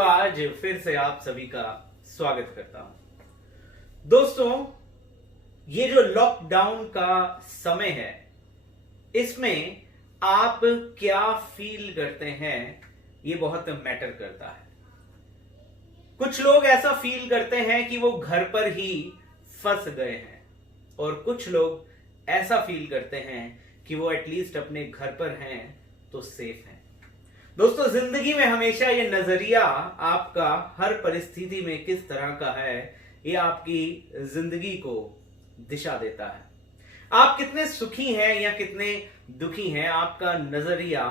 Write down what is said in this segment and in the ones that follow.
आज फिर से आप सभी का स्वागत करता हूं। दोस्तों, ये जो लॉकडाउन का समय है, इसमें आप क्या फील करते हैं, ये बहुत मैटर करता है। कुछ लोग ऐसा फील करते हैं कि वो घर पर ही फंस गए हैं, और कुछ लोग ऐसा फील करते हैं कि वो एटलीस्ट अपने घर पर हैं तो सेफ हैं। दोस्तों, जिंदगी में हमेशा ये नजरिया आपका हर परिस्थिति में किस तरह का है, ये आपकी जिंदगी को दिशा देता है। आप कितने सुखी हैं या कितने दुखी हैं, आपका नजरिया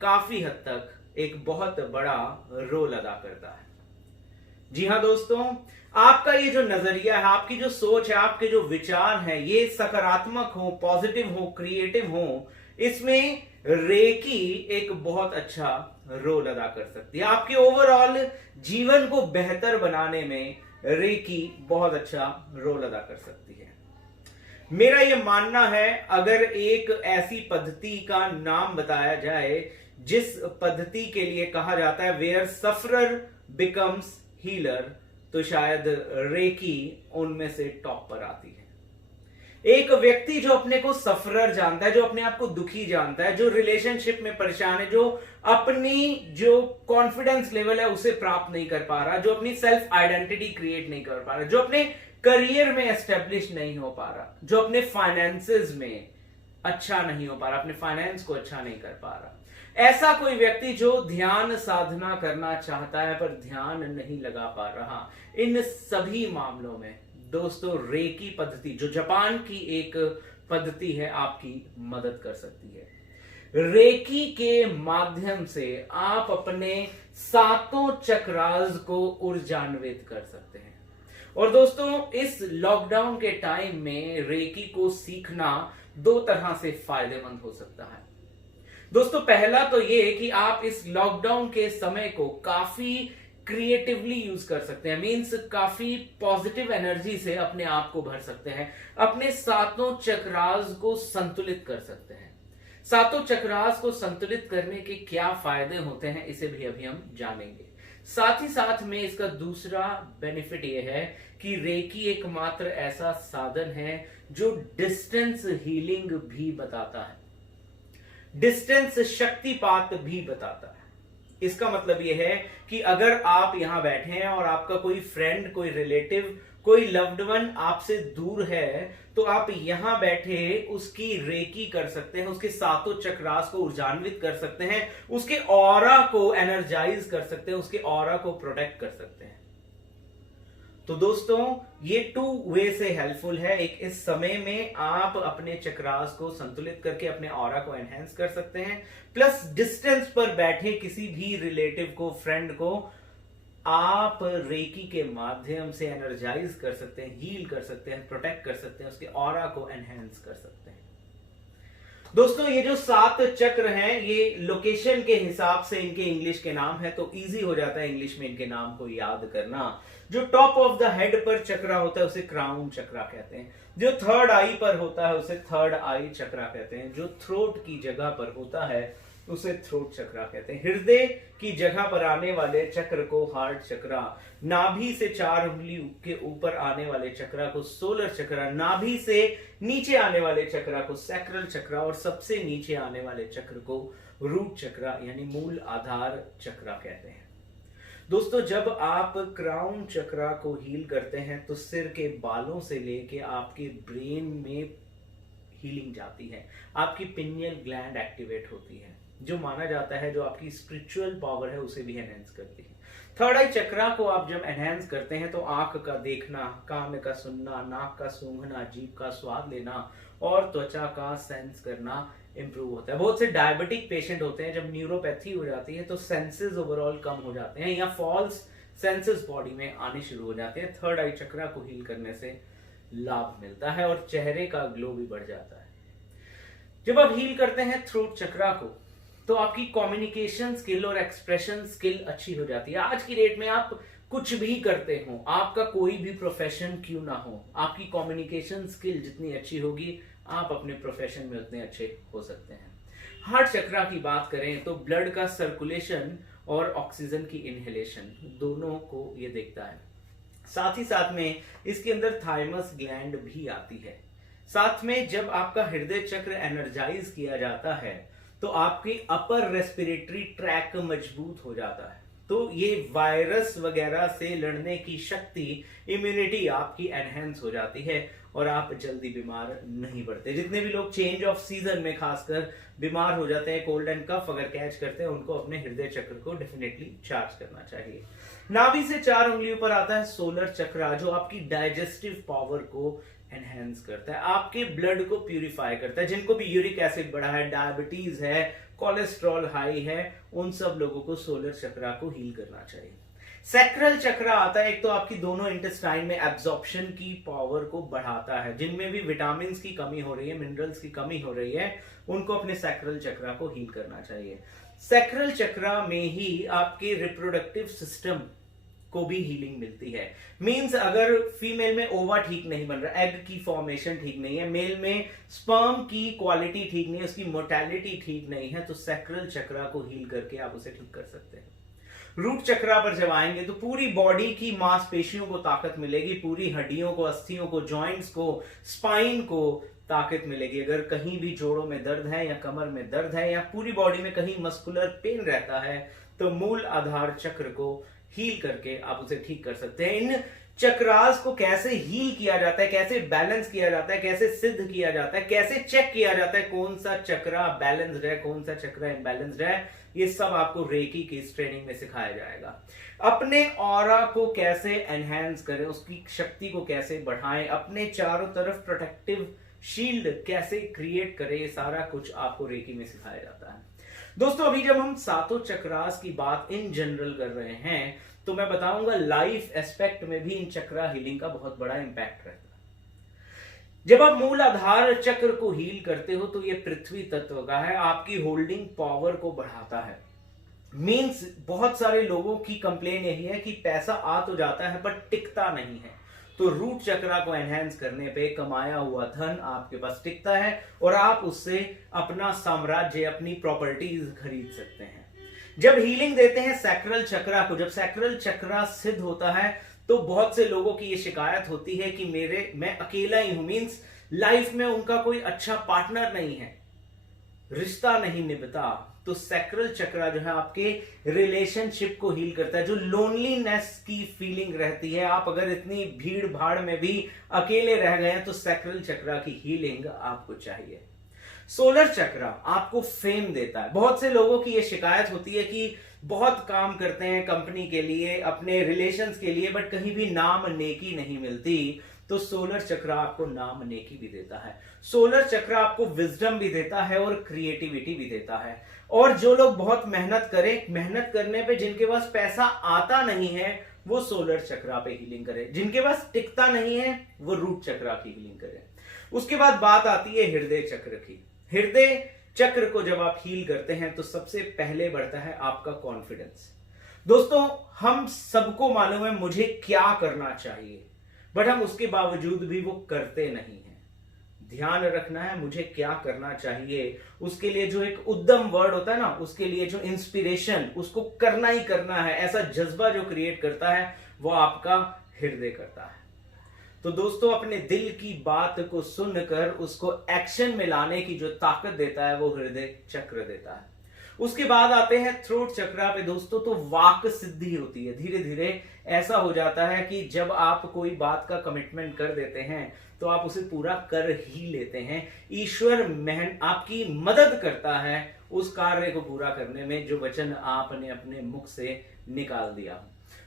काफी हद तक एक बहुत बड़ा रोल अदा करता है। जी हां दोस्तों, आपका ये जो नजरिया है, आपकी जो सोच है, आपके जो विचार हैं, ये सकारात्मक हो, पॉजिटिव हो, क्रिएटिव हो, इसमें रेकी एक बहुत अच्छा रोल अदा कर सकती है। आपके ओवरऑल जीवन को बेहतर बनाने में रेकी बहुत अच्छा रोल अदा कर सकती है। मेरा यह मानना है, अगर एक ऐसी पद्धति का नाम बताया जाए जिस पद्धति के लिए कहा जाता है वेयर सफरर बिकम्स हीलर, तो शायद रेकी उनमें से टॉप पर आती है। एक व्यक्ति जो अपने को सफरर जानता है, जो अपने आप को दुखी जानता है, जो रिलेशनशिप में परेशान है, जो अपनी जो कॉन्फिडेंस लेवल है उसे प्राप्त नहीं कर पा रहा, जो अपनी सेल्फ आइडेंटिटी क्रिएट नहीं कर पा रहा, जो अपने करियर में एस्टेब्लिश नहीं हो पा रहा, जो अपने फाइनेंसेस में अच्छा नहीं हो पा रहा, अपने फाइनेंस को अच्छा नहीं कर पा रहा, ऐसा कोई व्यक्ति जो ध्यान साधना करना चाहता है पर ध्यान नहीं लगा पा रहा, इन सभी मामलों में दोस्तों रेकी पद्धति, जो जापान की एक पद्धति है, आपकी मदद कर सकती है। रेकी के माध्यम से आप अपने सातों चक्रास को ऊर्जान्वित कर सकते हैं। और दोस्तों, इस लॉकडाउन के टाइम में रेकी को सीखना दो तरह से फायदेमंद हो सकता है। दोस्तों, पहला तो ये कि आप इस लॉकडाउन के समय को काफी क्रिएटिवली यूज कर सकते हैं, मींस काफी पॉजिटिव एनर्जी से अपने आप को भर सकते हैं, अपने सातों चक्रास को संतुलित कर सकते हैं। सातों चक्रास को संतुलित करने के क्या फायदे होते हैं, इसे भी अभी हम जानेंगे। साथ ही साथ में इसका दूसरा बेनिफिट यह है कि रेकी एकमात्र ऐसा साधन है जो डिस्टेंस हीलिंग भी बताता है, डिस्टेंस शक्तिपात भी बताता है। इसका मतलब यह है कि अगर आप यहां बैठे हैं और आपका कोई फ्रेंड, कोई रिलेटिव, कोई लव्ड वन आपसे दूर है, तो आप यहां बैठे उसकी रेकी कर सकते हैं, उसके सातों चक्रास को ऊर्जान्वित कर सकते हैं, उसके ऑरा को एनर्जाइज कर सकते हैं, उसके ऑरा को प्रोटेक्ट कर सकते हैं। तो दोस्तों, ये टू वे से हेल्पफुल है। एक, इस समय में आप अपने चक्रास को संतुलित करके अपने ऑरा को एनहेंस कर सकते हैं, प्लस डिस्टेंस पर बैठे किसी भी रिलेटिव को, फ्रेंड को आप रेकी के माध्यम से एनर्जाइज कर सकते हैं, हील कर सकते हैं, प्रोटेक्ट कर सकते हैं, उसके ऑरा को एनहेंस कर सकते हैं। दोस्तों, ये जो 7 चक्र हैं, ये लोकेशन के हिसाब से इनके इंग्लिश के नाम है, तो इजी हो जाता है इंग्लिश में इनके नाम को याद करना। जो टॉप ऑफ द हेड पर चक्रा होता है उसे क्राउन चक्रा कहते हैं, जो थर्ड आई पर होता है उसे थर्ड आई चक्रा कहते हैं, जो थ्रोट की जगह पर होता है उसे थ्रोट चक्रा कहते हैं, हृदय की जगह पर आने वाले चक्र को हार्ट चक्रा, नाभि से 4 उंगली के ऊपर आने वाले चक्रा को सोलर चक्रा, नाभि से नीचे आने वाले चक्रा को सैक्रल चक्रा, और सबसे नीचे आने वाले चक्र को रूट चक्रा यानी मूल आधार चक्रा कहते हैं। दोस्तों, जब आप क्राउन चक्रा को हील करते हैं तो सिर के बालों से लेके आपके ब्रेन में हीलिंग जाती है, आपकी पिनियल ग्लैंड एक्टिवेट होती है, जो माना जाता है जो आपकी स्पिरिचुअल पावर है उसे भी एनहेंस करती है। थर्ड आई चक्रा को आप जब एनहेंस करते हैं तो आंख का देखना, कान का सुनना, नाक का सूंघना, जीभ का स्वाद लेना और त्वचा का सेंस करना इंप्रूव होता है। बहुत से डायबिटिक पेशेंट होते हैं, जब न्यूरोपैथी हो जाती है तो सेंसेस ओवरऑल कम हो जाते हैं या फॉल्स सेंसेस बॉडी में आने शुरू हो जाते हैं। थर्ड आई चक्रा को हील करने से लाभ मिलता है और चेहरे का ग्लो भी बढ़ जाता है। जब आप हील करते हैं थ्रोट चक्रा को, तो आपकी कम्युनिकेशन स्किल और एक्सप्रेशन स्किल अच्छी हो जाती है। आज की डेट में आप कुछ भी करते हो, आपका कोई भी प्रोफेशन क्यों ना हो, आपकी कम्युनिकेशन स्किल जितनी अच्छी होगी, आप अपने प्रोफेशन में उतने अच्छे हो सकते हैं। हार्ट चक्रा की बात करें तो ब्लड का सर्कुलेशन और ऑक्सीजन की इनहेलेशन, दोनों को ये देखता है। साथ ही साथ में इसके अंदर थाइमस ग्लैंड भी आती है। साथ में जब आपका हृदय चक्र एनर्जाइज किया जाता है तो आपकी अपर रेस्पिरेटरी ट्रैक मजबूत हो जाता है, तो ये वायरस वगैरह से लड़ने की शक्ति, इम्यूनिटी आपकी एनहेंस हो जाती है और आप जल्दी बीमार नहीं पड़ते। जितने भी लोग चेंज ऑफ सीजन में खासकर बीमार हो जाते हैं, कोल्ड एंड कफ अगर कैच करते हैं, उनको अपने हृदय चक्र को डेफिनेटली चार्ज करना चाहिए। नाभि से 4 उंगलियों पर आता है सोलर चक्रा, जो आपकी डाइजेस्टिव पावर को एनहेंस करता है, आपके ब्लड को प्यूरिफाई करता है। जिनको भी यूरिक एसिड बढ़ा है, डायबिटीज है, कोलेस्ट्रॉल हाई है, उन सब लोगों को सोलर चक्रा को हील करना चाहिए। सैक्रल चक्रा आता है, एक तो आपकी दोनों इंटेस्टाइन में एब्जॉर्प्शन की पावर को बढ़ाता है। जिनमें भी विटामिन की कमी हो रही है, मिनरल्स की कमी हो रही है, उनको अपने सैक्रल चक्रा को हील करना चाहिए। सैक्रल चक्रा में ही आपके रिप्रोडक्टिव सिस्टम को भी हीलिंग मिलती है। मींस अगर फीमेल में ओवा ठीक नहीं बन रहा, एग की फॉर्मेशन ठीक नहीं है, मेल में स्पर्म की क्वालिटी ठीक नहीं है, उसकी मोर्टेलिटी ठीक नहीं है, तो सैक्रल चक्रा को हील करके आप उसे ठीक कर सकते हैं। रूट चक्रा पर जब आएंगे तो पूरी बॉडी की मांसपेशियों को ताकत मिलेगी, पूरी हड्डियों को, अस्थियों को, जॉइंट्स को, स्पाइन को ताकत मिलेगी। अगर कहीं भी जोड़ों में दर्द है या कमर में दर्द है या पूरी बॉडी में कहीं मस्कुलर पेन रहता है, तो मूल आधार चक्र को हील करके आप उसे ठीक कर सकते हैं। इन चक्रास को कैसे हील किया जाता है, कैसे बैलेंस किया जाता है, कैसे सिद्ध किया जाता है, कैसे चेक किया जाता है कौन सा चक्रा बैलेंस्ड है, कौन सा चक्रा इम्बैलेंस्ड है, ये सब आपको रेकी की इस ट्रेनिंग में सिखाया जाएगा। अपने ऑरा को कैसे एनहेंस करें, उसकी शक्ति को कैसे बढ़ाएं, अपने चारों तरफ प्रोटेक्टिव शील्ड कैसे क्रिएट करें, ये सारा कुछ आपको रेकी में सिखाया जाता है। दोस्तों, अभी जब हम सातों चक्रास की बात इन जनरल कर रहे हैं, तो मैं बताऊंगा लाइफ एस्पेक्ट में भी इन चक्रा हीलिंग का बहुत बड़ा इंपैक्ट रहता है। जब आप मूल आधार चक्र को हील करते हो तो ये पृथ्वी तत्व का है, आपकी होल्डिंग पावर को बढ़ाता है। मींस बहुत सारे लोगों की कंप्लेन यही है कि पैसा आ तो जाता है बट टिकता नहीं है, तो रूट चक्रा को एनहेंस करने पे कमाया हुआ धन आपके पास टिकता है और आप उससे अपना साम्राज्य, अपनी प्रॉपर्टीज खरीद सकते हैं। जब हीलिंग देते हैं सैक्रल चक्रा को, जब सैक्रल चक्रा सिद्ध होता है, तो बहुत से लोगों की ये शिकायत होती है कि मैं अकेला ही हूं, मींस लाइफ में उनका कोई अच्छा पार्टनर नहीं है, रिश्ता नहीं निभता। तो सैक्रल चक्रा जो है आपके रिलेशनशिप को हील करता है। जो लोनलीनेस की फीलिंग रहती है, आप अगर इतनी भीड़ भाड़ में भी अकेले रह गए हैं, तो सैक्रल चक्रा की हीलिंग आपको चाहिए। सोलर चक्रा आपको फेम देता है। बहुत से लोगों की यह शिकायत होती है कि बहुत काम करते हैं कंपनी के लिए, अपने रिलेशंस के लिए, बट कहीं भी नाम नेकी नहीं मिलती। तो सोलर चक्रा आपको नाम नेकी भी देता है। सोलर चक्रा आपको विजडम भी देता है और क्रिएटिविटी भी देता है। और जो लोग बहुत मेहनत करें, मेहनत करने पे जिनके पास पैसा आता नहीं है, वो सोलर चक्रा पे हीलिंग करें। जिनके पास टिकता नहीं है, वो रूट चक्रा की हीलिंग करें। उसके बाद बात आती है हृदय चक्र की। हृदय चक्र को जब आप हील करते हैं तो सबसे पहले बढ़ता है आपका कॉन्फिडेंस। दोस्तों, हम सबको मालूम है मुझे क्या करना चाहिए, बट हम उसके बावजूद भी वो करते नहीं हैं। ध्यान रखना है मुझे क्या करना चाहिए, उसके लिए जो एक उद्यम वर्ड होता है ना, उसके लिए जो इंस्पिरेशन, उसको करना ही करना है, ऐसा जज्बा जो क्रिएट करता है, वो आपका हृदय करता है। तो दोस्तों, अपने दिल की बात को सुनकर उसको एक्शन में लाने की जो ताकत देता है, वो हृदय चक्र देता है। उसके बाद आते हैं थ्रोट चक्रा पे दोस्तों, तो वाक सिद्धि होती है। धीरे धीरे ऐसा हो जाता है कि जब आप कोई बात का कमिटमेंट कर देते हैं तो आप उसे पूरा कर ही लेते हैं। ईश्वर आपकी मदद करता है उस कार्य को पूरा करने में जो वचन आपने अपने मुख से निकाल दिया।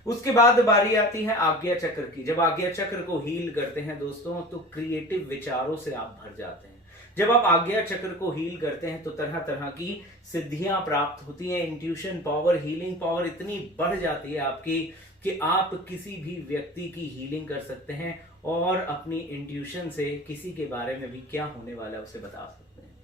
उसके बाद बारी आती है आज्ञा चक्र की। जब आज्ञा चक्र को हील करते हैं दोस्तों, तो क्रिएटिव विचारों से आप भर जाते हैं। जब आप आज्ञा चक्र को हील करते हैं तो तरह तरह की सिद्धियां प्राप्त होती हैं। इंट्यूशन पावर, हीलिंग पावर इतनी बढ़ जाती है आपकी कि आप किसी भी व्यक्ति की हीलिंग कर सकते हैं और अपनी इंट्यूशन से किसी के बारे में भी क्या होने वाला है उसे बता सकते हैं।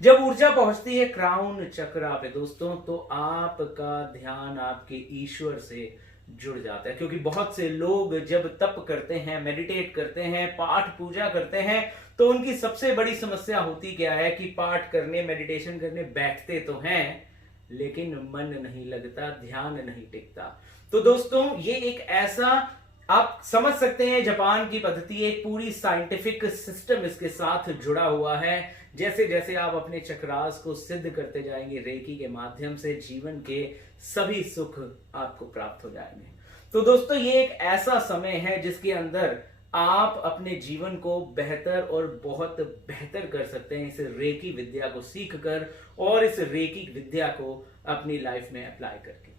जब ऊर्जा पहुंचती है क्राउन चक्रा पे दोस्तों, तो आपका ध्यान आपके ईश्वर से जुड़ जाता है। क्योंकि बहुत से लोग जब तप करते हैं, मेडिटेट करते हैं, पाठ पूजा करते हैं, तो उनकी सबसे बड़ी समस्या होती क्या है कि पाठ करने, मेडिटेशन करने बैठते तो हैं, लेकिन मन नहीं लगता, ध्यान नहीं टिकता। तो दोस्तों ये एक ऐसा, आप समझ सकते हैं जापान की पद्धति, एक पूरी साइंटिफिक सिस्टम इसके साथ जुड़ा हुआ है। जैसे जैसे आप अपने चक्रास को सिद्ध करते जाएंगे रेकी के माध्यम से, जीवन के सभी सुख आपको प्राप्त हो जाएंगे। तो दोस्तों ये एक ऐसा समय है जिसके अंदर आप अपने जीवन को बेहतर और बहुत बेहतर कर सकते हैं इस रेकी विद्या को सीख कर और इस रेकी विद्या को अपनी लाइफ में अप्लाई करके।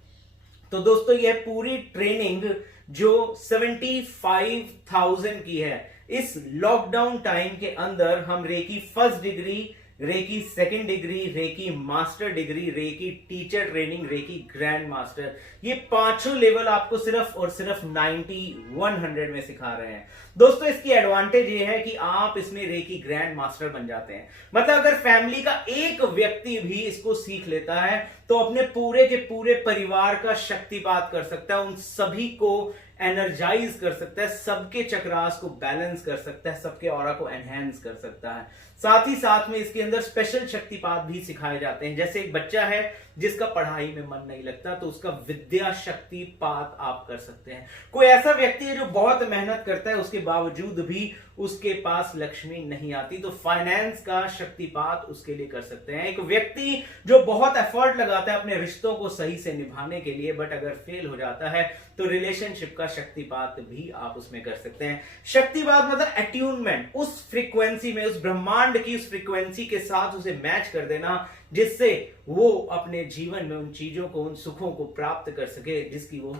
तो दोस्तों यह पूरी ट्रेनिंग जो 75,000 की है, इस लॉकडाउन टाइम के अंदर हम reiki first degree, reiki second degree, reiki master degree, reiki teacher training, reiki grand master, ये पांचों लेवल आपको सिर्फ और सिर्फ 90-100 में सिखा रहे हैं। दोस्तों इसकी एडवांटेज ये है कि आप इसमें रेकी ग्रैंड मास्टर बन जाते हैं। मतलब अगर फैमिली का एक व्यक्ति भी इसको सीख लेता है तो अपने पूरे के पूरे परिवार का शक्तिपात कर सकता है, उन सभी को एनर्जाइज कर सकता है, सबके चक्रास को बैलेंस कर सकता है, सबके ऑरा को एनहेंस कर सकता है। साथ ही साथ में इसके अंदर स्पेशल शक्तिपात भी सिखाए जाते हैं। जैसे एक बच्चा है जिसका पढ़ाई में मन नहीं लगता तो उसका विद्या शक्तिपात आप कर सकते हैं। कोई ऐसा व्यक्ति है जो बहुत मेहनत करता है उसके बावजूद भी उसके पास लक्ष्मी नहीं आती, तो फाइनेंस का शक्तिपात उसके लिए कर सकते हैं। एक व्यक्ति जो बहुत एफर्ट लगाता है अपने रिश्तों को सही से निभाने के लिए, बट अगर फेल हो जाता है तो रिलेशनशिप का शक्तिपात भी आप उसमें कर सकते हैं। शक्तिपात मतलब अट्यूनमेंट, उस फ्रीक्वेंसी में, उस ब्रह्मांड की उस फ्रीक्वेंसी के साथ उसे मैच कर देना जिससे वो अपने जीवन में उन चीजों को, उन सुखों को प्राप्त कर सके जिसकी वो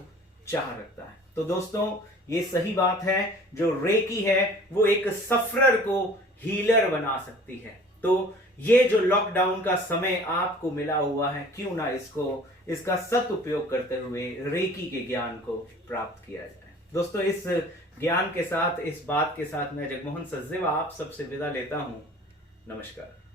चाह रखता है। तो दोस्तों ये सही बात है, जो रेकी है वो एक सफरर को हीलर बना सकती है। तो ये जो लॉकडाउन का समय आपको मिला हुआ है, क्यों ना इसका सदुपयोग करते हुए रेकी के ज्ञान को प्राप्त किया जाए। दोस्तों इस ज्ञान के साथ, इस बात के साथ मैं जगमोहन सचदेवा आप सबसे विदा लेता हूं। नमस्कार।